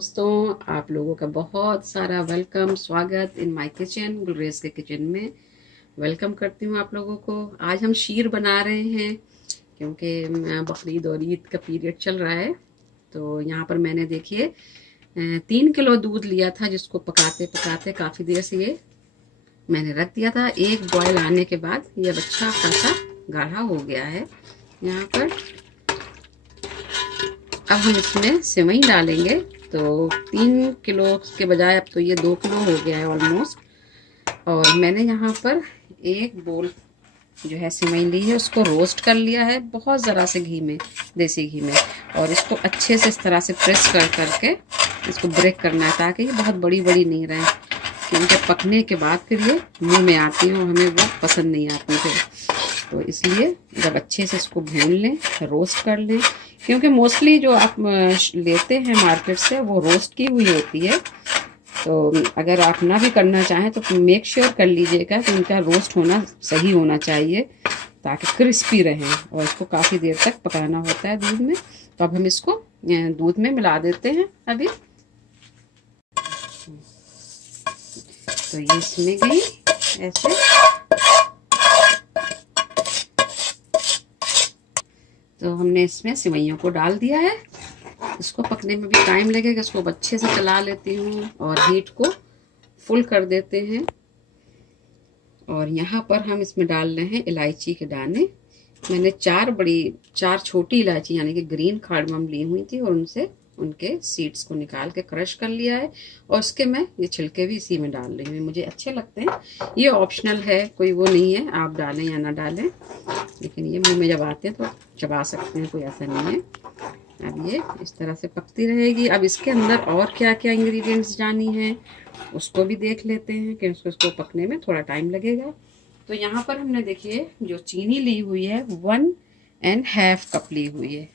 दोस्तों, आप लोगों का बहुत सारा वेलकम, स्वागत इन माय किचन, गुलरेज के किचन में वेलकम करती हूँ आप लोगों को। आज हम शीर बना रहे हैं क्योंकि बकरीद और ईद का पीरियड चल रहा है। तो यहाँ पर मैंने देखिए 3 किलो दूध लिया था, जिसको पकाते पकाते काफ़ी देर से ये मैंने रख दिया था। एक बॉयल आने के बाद ये अच्छा खासा गाढ़ा हो गया है। यहाँ पर अब हम इसमें सेवई डालेंगे। तो 3 किलो के बजाय अब तो ये 2 किलो हो गया है ऑलमोस्ट। और मैंने यहाँ पर एक बोल जो है सेवई ली है, उसको रोस्ट कर लिया है बहुत ज़रा से घी में, देसी घी में। और इसको अच्छे से इस तरह से प्रेस कर करके इसको ब्रेक करना है, ताकि ये बहुत बड़ी बड़ी नहीं रहे, क्योंकि पकने के बाद फिर ये मुंह में आती है और हमें वो पसंद नहीं आती फिर। तो इसलिए जब अच्छे से इसको भून लें, रोस्ट कर लें, क्योंकि मोस्टली जो आप लेते हैं मार्केट से वो रोस्ट की हुई होती है। तो अगर आप ना भी करना चाहें तो मेक श्योर कर लीजिएगा कि इनका रोस्ट होना सही होना चाहिए, ताकि क्रिस्पी रहें। और इसको काफ़ी देर तक पकाना होता है दूध में। तो अब हम इसको दूध में मिला देते हैं अभी। तो ये इसमें गई ऐसे। तो हमने इसमें सेवइयों को डाल दिया है। इसको पकने में भी टाइम लगेगा, इसको अच्छे से चला लेती हूँ और हीट को फुल कर देते हैं। और यहाँ पर हम इसमें डाल रहे हैं इलायची के दाने। मैंने 4 छोटी इलायची यानी कि ग्रीन कार्डमम ली हुई थी, और उनके सीड्स को निकाल के क्रश कर लिया है। और उसके मैं ये छिलके भी इसी में डाल रही हूँ, मुझे अच्छे लगते हैं। ये ऑप्शनल है, कोई वो नहीं है आप डालें या ना डालें, लेकिन ये मुंह में जब आते हैं तो चबा सकते हैं, कोई ऐसा नहीं है। अब ये इस तरह से पकती रहेगी। अब इसके अंदर और क्या क्या इंग्रेडिएंट्स जानी है उसको भी देख लेते हैं, कि उसको पकने में थोड़ा टाइम लगेगा। तो यहाँ पर हमने देखिए जो चीनी ली हुई है 1.5 कप ली हुई है।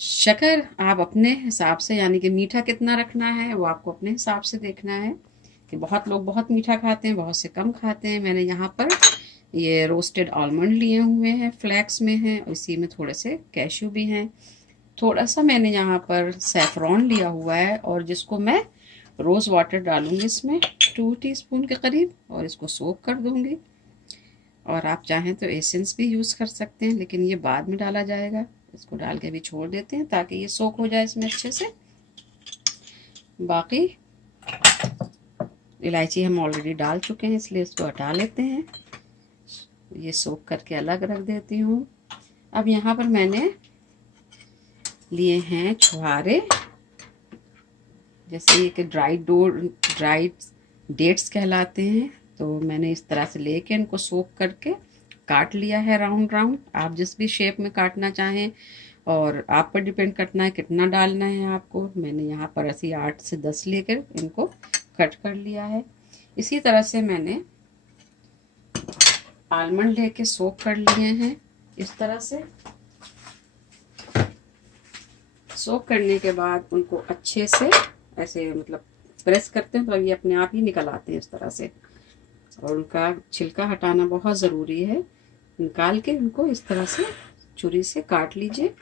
शक्कर आप अपने हिसाब से, यानी कि मीठा कितना रखना है वो आपको अपने हिसाब से देखना है, कि बहुत लोग बहुत मीठा खाते हैं, बहुत से कम खाते हैं। मैंने यहाँ पर ये रोस्टेड आलमंड लिए हुए हैं, फ्लैक्स में हैं, और इसी में थोड़े से कैश्यू भी हैं। थोड़ा सा मैंने यहाँ पर सैफरॉन लिया हुआ है, और जिसको मैं रोज़ वाटर डालूंगी इसमें 2 टीस्पून के करीब, और इसको सोक कर दूंगी। और आप चाहें तो एसेंस भी यूज़ कर सकते हैं, लेकिन ये बाद में डाला जाएगा। इसको डाल के भी छोड़ देते हैं ताकि ये सोक हो जाए इसमें अच्छे से। बाकी इलायची हम ऑलरेडी डाल चुके हैं, इसलिए इसको हटा लेते हैं। ये सोक करके अलग रख देती हूँ। अब यहाँ पर मैंने लिए हैं छुहारे, जैसे ये कि ड्राइड डेट्स कहलाते हैं। तो मैंने इस तरह से लेके इनको सोक करके काट लिया है राउंड राउंड। आप जिस भी शेप में काटना चाहें, और आप पर डिपेंड करना है कितना डालना है आपको। मैंने यहाँ पर ऐसे 8 से 10 लेकर इनको कट कर लिया है। इसी तरह से मैंने आलमंड लेके सोक कर लिए हैं। इस तरह से सोक करने के बाद उनको अच्छे से ऐसे मतलब प्रेस करते हैं, तो ये अपने आप ही निकल आते हैं इस तरह से। और उनका छिलका हटाना बहुत ज़रूरी है। निकाल के उनको इस तरह से छुरी से काट लीजिए।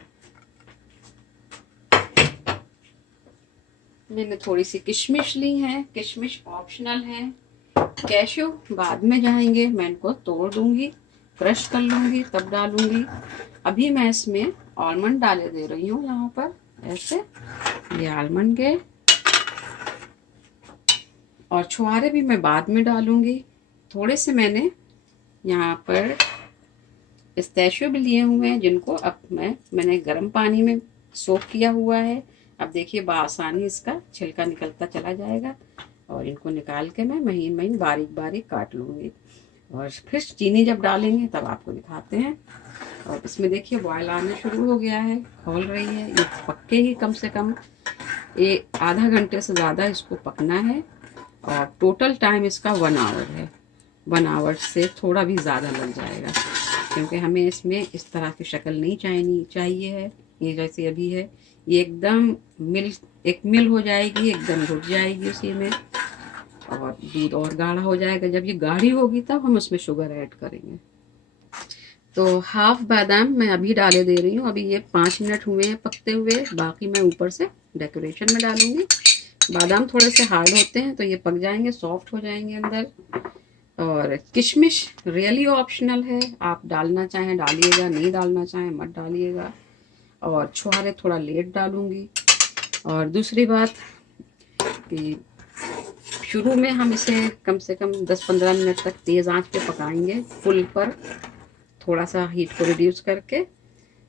मैंने थोड़ी सी किशमिश ली है, किशमिश ऑप्शनल है, कैश्यू बाद में जाएंगे। मैं इनको तोड़ दूंगी, क्रश कर लूंगी, तब डालूंगी। अभी मैं इसमें आलमंड डाले दे रही हूँ यहाँ पर ऐसे। ये आलमंड गए, और छुहारे भी मैं बाद में डालूंगी। थोड़े से मैंने यहाँ पर पिस्ताशियो भी लिए हुए हैं, जिनको अब मैंने गर्म पानी में सोक किया हुआ है। अब देखिए बआसानी इसका छिलका निकलता चला जाएगा, और इनको निकाल के मैं महीन महीन बारीक बारीक काट लूँगी। और फिर चीनी जब डालेंगे तब आपको दिखाते हैं। और इसमें देखिए बॉयल आना शुरू हो गया है, खोल रही है। ये पक्के ही कम से कम आधा घंटे से ज़्यादा इसको पकना है, और टोटल टाइम इसका 1 आवर है। 1 आवर से थोड़ा भी ज़्यादा लग जाएगा, क्योंकि हमें इसमें इस तरह की शक्ल नहीं चाहिए है। ये जैसे अभी है, ये एकदम मिल हो जाएगी, एकदम घुट जाएगी उसी में, और दूध और गाढ़ा हो जाएगा। जब ये गाढ़ी होगी तब हम उसमें शुगर ऐड करेंगे। तो हाफ बादाम मैं अभी डाले दे रही हूँ। अभी ये 5 मिनट हुए हैं पकते हुए, बाकी मैं ऊपर से डेकोरेशन में डालूंगी। बादाम थोड़े से हार्ड होते हैं तो ये पक जाएंगे, सॉफ्ट हो जाएंगे अंदर। और किशमिश रियली ऑप्शनल है, आप डालना चाहें डालिएगा, नहीं डालना चाहें मत डालिएगा। और छुहारे थोड़ा लेट डालूंगी। और दूसरी बात कि शुरू में हम इसे कम से कम 10-15 मिनट तक तेज़ आंच पे पकाएंगे, फुल पर थोड़ा सा हीट को रिड्यूस करके,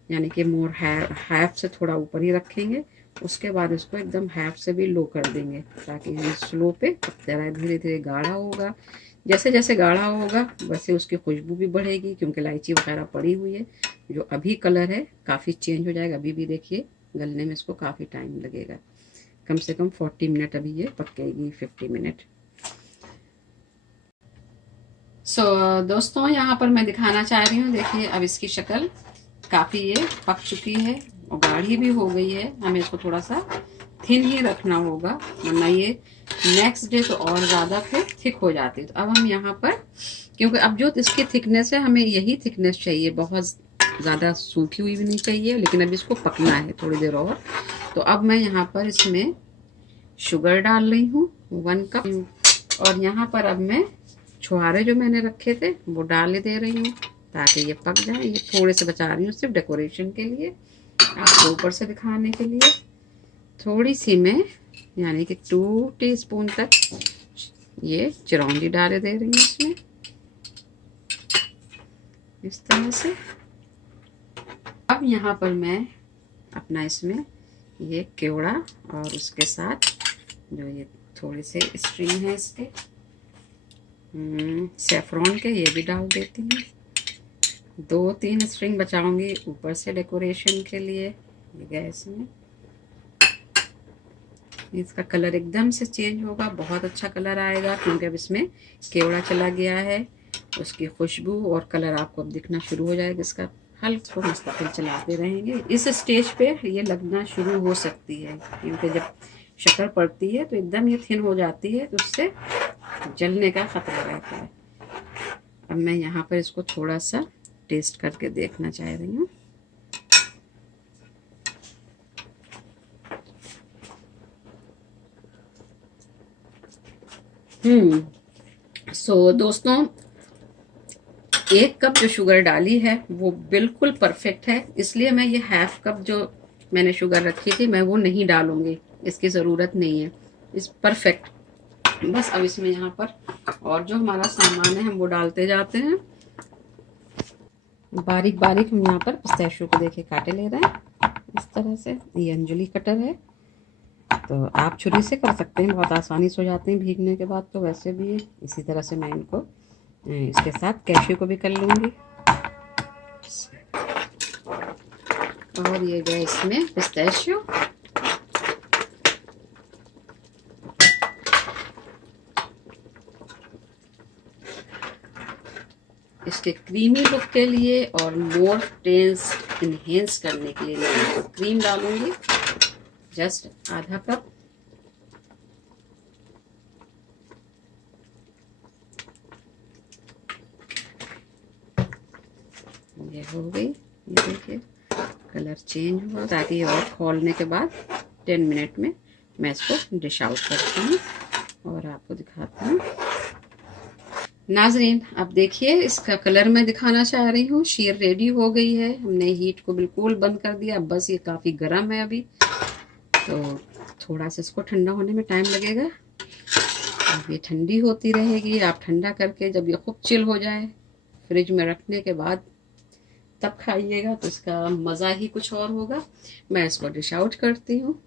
यानी कि मोर हाफ से थोड़ा ऊपर ही रखेंगे। उसके बाद इसको एकदम हाफ से भी लो कर देंगे ताकि ये स्लो पे पकता रहे, धीरे धीरे गाढ़ा होगा। जैसे जैसे गाढ़ा होगा वैसे उसकी खुशबू भी बढ़ेगी, क्योंकि इलायची वगैरह पड़ी हुई है। जो अभी कलर है काफ़ी चेंज हो जाएगा, अभी भी देखिए गलने में इसको काफ़ी टाइम लगेगा, कम से कम 40 मिनट अभी ये पकेगी, 50 मिनट। दोस्तों यहाँ पर मैं दिखाना चाह रही हूँ, देखिए अब इसकी शक्ल काफ़ी ये पक चुकी है और गाढ़ी भी हो गई है। हमें इसको थोड़ा सा थिन ही रखना होगा, वरना ये नेक्स्ट डे तो और ज़्यादा फिर थिक हो जाती है। तो अब हम यहाँ पर, क्योंकि अब जो इसकी थिकनेस है हमें यही थिकनेस चाहिए, बहुत ज़्यादा सूखी हुई भी नहीं चाहिए, लेकिन अब इसको पकना है थोड़ी देर और। तो अब मैं यहाँ पर इसमें शुगर डाल रही हूँ 1 कप। और यहाँ पर अब मैं छुहारे जो मैंने रखे थे वो डाल दे रही हूँ ताकि ये पक जाए। ये थोड़े से बचा रही हूँ सिर्फ डेकोरेशन के लिए, आपको ऊपर से दिखाने के लिए। थोड़ी सी मैं यानी कि 2 टीस्पून तक ये चिरौंजी डाल दे रही हूँ इसमें, इस तरह से। अब यहाँ पर मैं अपना इसमें ये केवड़ा और उसके साथ जो ये थोड़े से स्ट्रिंग है इसके सेफ्रॉन के, ये भी डाल देती हूँ। 2-3 स्ट्रिंग बचाऊंगी ऊपर से डेकोरेशन के लिए। ये गैस में इसका कलर एकदम से चेंज होगा, बहुत अच्छा कलर आएगा, क्योंकि अब इसमें केवड़ा चला गया है। उसकी खुशबू और कलर आपको अब दिखना शुरू हो जाएगा इसका। हल्का मुस्तकिल चलाते रहेंगे। इस स्टेज पे ये लगना शुरू हो सकती है, क्योंकि जब शक्कर पड़ती है तो एकदम ये थिन हो जाती है, तो उससे जलने का खतरा रहता है। अब मैं यहाँ पर इसको थोड़ा सा टेस्ट करके देखना चाह रही हूँ। दोस्तों 1 कप जो शुगर डाली है वो बिल्कुल परफेक्ट है, इसलिए मैं ये हाफ कप जो मैंने शुगर रखी थी मैं वो नहीं डालूंगी, इसकी ज़रूरत नहीं है। इस परफेक्ट। बस अब इसमें यहाँ पर और जो हमारा सामान है हम वो डालते जाते हैं। बारीक बारीक हम यहाँ पर पिस्ताशियो को देखिए काटे ले रहे हैं इस तरह से। ये अंजलि कटर है, तो आप छुरी से कर सकते हैं, बहुत आसानी से हो जाते हैं भीगने के बाद। तो वैसे भी इसी तरह से मैं इनको इसके साथ कैश्यू को भी कर लूँगी। और ये गए इसमें पिस्ताशियो। इसके क्रीमी लुक के लिए और मोर टेस्ट इन्हेंस करने के लिए मैं क्रीम डालूंगी, जस्ट आधा कप। ये हो गई, ये देखिए कलर चेंज हुआ, ताकि ये और खोलने के बाद 10 मिनट में मैं इसको डिश आउट करती हूँ और आपको दिखाती हूँ। नाजरीन अब देखिए इसका कलर मैं दिखाना चाह रही हूँ। शीर रेडी हो गई है, हमने हीट को बिल्कुल बंद कर दिया। बस ये काफ़ी गर्म है अभी, तो थोड़ा सा इसको ठंडा होने में टाइम लगेगा। अब ये ठंडी होती रहेगी, आप ठंडा करके जब ये खूब चिल हो जाए फ्रिज में रखने के बाद तब खाइएगा, तो इसका मज़ा ही कुछ और होगा। मैं इसको डिश आउट करती हूँ।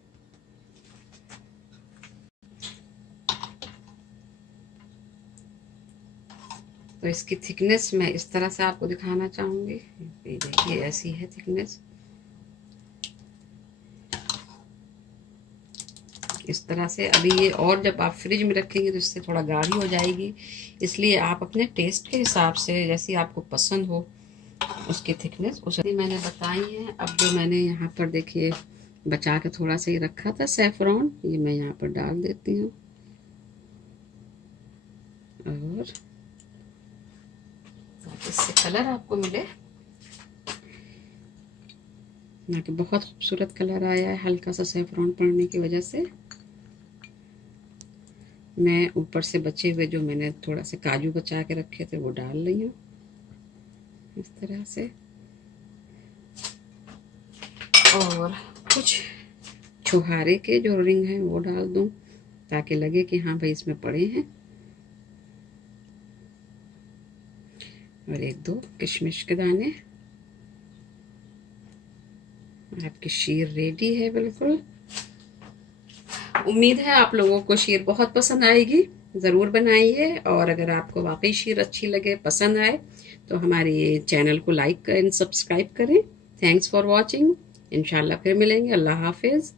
तो इसकी थिकनेस मैं इस तरह से आपको दिखाना चाहूँगी। ये देखिए ऐसी है थिकनेस, इस तरह से। अभी ये और जब आप फ्रिज में रखेंगे तो इससे थोड़ा गाढ़ी हो जाएगी, इसलिए आप अपने टेस्ट के हिसाब से जैसी आपको पसंद हो उसकी थिकनेस उसे मैंने बताई है। अब जो मैंने यहाँ पर देखिए बचा के थोड़ा सा ही रखा था सेफ्रॉन, ये मैं यहाँ पर डाल देती हूँ। और इससे कलर आपको मिले। ना कि बहुत खूबसूरत कलर आया है हल्का सा सेफ्रॉन पड़ने की वजह से। मैं ऊपर से बचे हुए जो मैंने थोड़ा से काजू बचा के रखे थे वो डाल रही हूँ इस तरह से, और कुछ छुहारे के जो रिंग हैं वो डाल दूँ ताकि लगे कि हाँ भाई इसमें पड़े हैं, और एक दो किशमिश के दाने। आपकी शीर रेडी है बिल्कुल। उम्मीद है आप लोगों को शीर बहुत पसंद आएगी, ज़रूर बनाइए। और अगर आपको वाकई शीर अच्छी लगे, पसंद आए, तो हमारे चैनल को लाइक करें, सब्सक्राइब करें। Thanks for watching. इंशाल्लाह फिर मिलेंगे। अल्लाह हाफिज़।